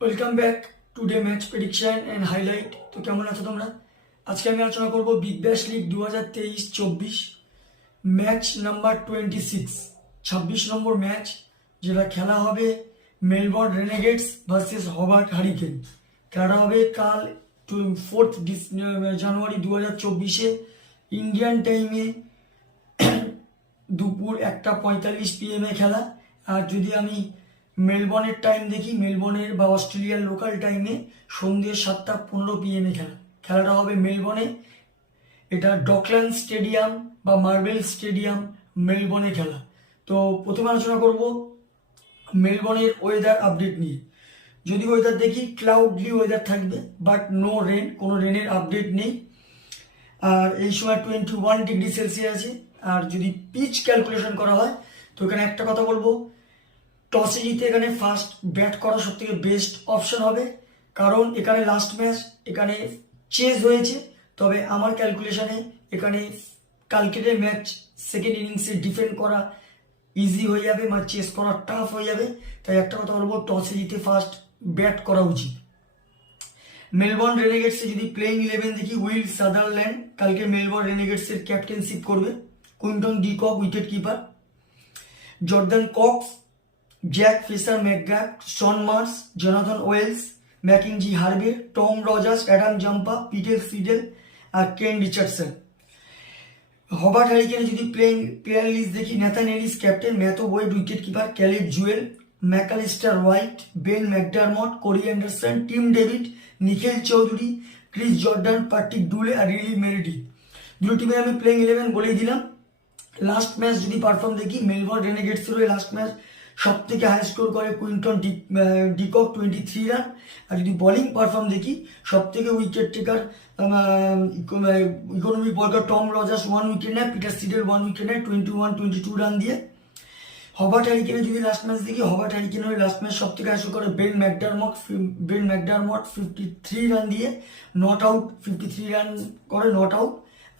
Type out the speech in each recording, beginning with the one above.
Welcome back today match prediction and highlight. তো কেমন আছো তোমরা? আজকে আমি আলোচনা করব Big Bash league 2023-24 match number 26 নম্বর ম্যাচ, যেটা খেলা হবে Melbourne Renegades versus Hobart hurricane. খেলাটা হবে কাল 4 জানুয়ারি 2024 ইন্ডিয়ান টাইমে দুপুর 1:45 PM খেলা। আর যদি আমি মেলবোর্নের টাইম দেখি, মেলবোর্নের বা অস্ট্রেলিয়ার লোকাল টাইমে সন্ধ্যে 7:15 PM খেলাটা হবে মেলবোর্নে। এটা ডকল্যান্ড স্টেডিয়াম বা মার্বেল স্টেডিয়াম, মেলবোর্নে খেলা। তো প্রথমে আলোচনা করব মেলবোর্নের ওয়েদার আপডেট নিয়ে। যদি ওয়েদার দেখি, ক্লাউডলি ওয়েদার থাকবে, বাট নো রেন, কোনো রেনের আপডেট নেই। আর এই সময় 21 ডিগ্রি সেলসিয়াস আছে। আর যদি পিচ ক্যালকুলেশন করা হয়, তো এখানে একটা কথা বলবো, টসে জিতে এখানে ফার্স্ট ব্যাট করা সব থেকে বেস্ট অপশন হবে। কারণ এখানে লাস্ট ম্যাচ এখানে চেজ হয়েছে, তবে আমার ক্যালকুলেশনে এখানে কালকের ম্যাচ সেকেন্ড ইনিংসে ডিফেন্ড করা ইজি হয়ে যাবে, মানে চেস করা টাফ হয়ে যাবে। তাই একটা কথা বলবো, টসে জিতে ফার্স্ট ব্যাট করা উচিত। মেলবোর্ন রেনেগেটসে যদি প্লেইং 11 দেখি, উইল সাদারল্যান্ড কালকে মেলবোর্ন রেনেগেটসের ক্যাপ্টেনশিপ করবে। Quinton de Kock wicket keeper, Jordan Cox, Jake Fraser McGrath, Shaun Marsh, Jonathan Wells, Mackenzie Harvey, Tom Rogers, Adam Zampa, Peter Siddle আর কেন রিচার্ডসন। হবার্ট হারিকেনে যদি player list দেখি, Nathan Ellis captain, Matthew Wade wicket keeper, Caleb Jewell, McAlister White, Ben McDermott, Corey Anderson, Tim David, Nikhil Chaudhary, Chris Jordan, Patrick Dooley আর Riley Meredith. দুটো টিমের আমি playing 11 বলেই দিলাম। লাস্ট ম্যাচ যদি পারফর্ম দেখি, মেলবোর্ন রেনেগেটসের হয়ে লাস্ট ম্যাচ সব থেকে হাই স্কোর করে কুইন্টন ডিকক 23 রান। আর যদি বোলিং পারফর্ম দেখি, সব থেকে উইকেট টেকার ইকোনমিক বলার টম রজার্স 1 উইকেট নেয়, পিটার সিডেল 1 উইকেট নেয় 22 রান দিয়ে। হবার্ট হারিকেনে যদি লাস্ট ম্যাচ দেখি, হবার্ট হারিকেনের লাস্ট ম্যাচ সব থেকে হাই স্কোর করে বেন ম্যাকডারমট 53 রান দিয়ে নট আউট, 53 রান করে নট আউট।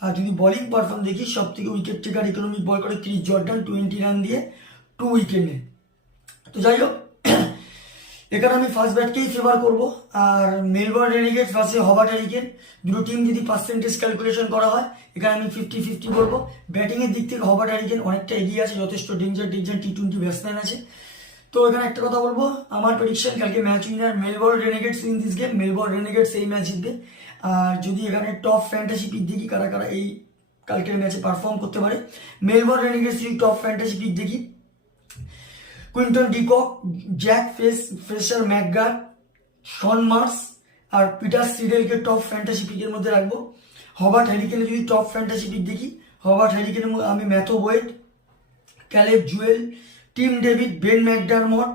আর যদি বোলিং পারফর্ম দেখি, সব থেকে উইকেট টেকার ইকোনমিক বল করে ক্রিস জর্ডান 20 রান দিয়ে 2 উইকেট নেয়। তো যাই হোক, এখানে আমি ফার্স্ট ব্যাটকেই ফেভার করব। আর Melbourne Renegades versus Hobart Hurricane, দুটো টিম যদি পার্সেন্টেজ ক্যালকুলেশন করা হয়, এখানে আমি 50-50 বলবো। ব্যাটিংয়ের দিক থেকে হবার্ট হারিকেন অনেকটা এগিয়ে আছে, যথেষ্ট ডেঞ্জার T20 ব্যাটসম্যান আছে। তো এখানে একটা কথা বলবো, আমার প্রেডিকশন কালকে match winner Melbourne Renegades in this game. Melbourne Renegades এই ম্যাচ জিতবে। আর যদি এখানে টপ ফ্যান্টাসি পিক দেখি, কারা কারা এই কালকের ম্যাচে পারফর্ম করতে পারে, মেলবোর্ন রেনেগেডস যদি টপ ফ্যান্টাসি পিক দেখি, Quinton de Kock, Jake Fraser McGrath, Shaun Marsh আর পিটার সিডেলকে টপ ফ্যান্টাসি পিকের মধ্যে রাখবো। হবার্ট হারিকেনে যদি টপ ফ্যান্টাসি পিক দেখি, হবার্ট হারিকেনের মধ্যে আমি Matthew Wade, Caleb Jewell, Tim David, Ben McDermott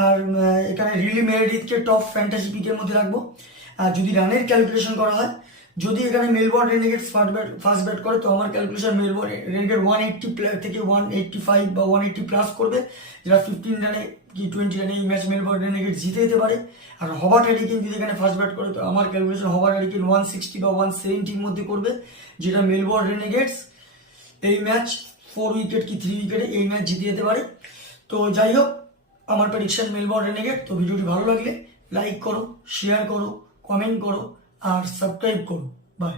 আর এখানে রিলি মেরিডিথকে টপ ফ্যান্টাসি পিকের মধ্যে রাখবো। আর যদি রানের ক্যালকুলেশন করা হয়, যদি এখানে মেলবোর্ন রেনেগেডস ফার্স্ট ব্যাট করে, তো আমার ক্যালকুলেশন মেলবোর্ন রেনেগেড 180 থেকে 185 বা 180 প্লাস করবে, যেটা 15 রানে কি 20 রানে এই ম্যাচ মেলবোর্ন রেনেগেডস জিতে যেতে পারে। আর হবার্ট হারিকেন যদি এখানে ফার্স্ট ব্যাট করে, তো আমার ক্যালকুলেশন হবার্ট হারিকেন 160 বা 170 মধ্যে করবে, যেটা মেলবোর্ন রেনেগেডস এই ম্যাচ 4 উইকেট কি 3 উইকেটে এই ম্যাচ জিতে যেতে পারে। তো যাই হোক, আমার প্রেডিকশন মেলবোর্ন রেনেগেড। তো ভিডিওটি ভালো লাগলে লাইক করো, শেয়ার করো, কমেন্ট করো আর সাবস্ক্রাইব করো। বাই।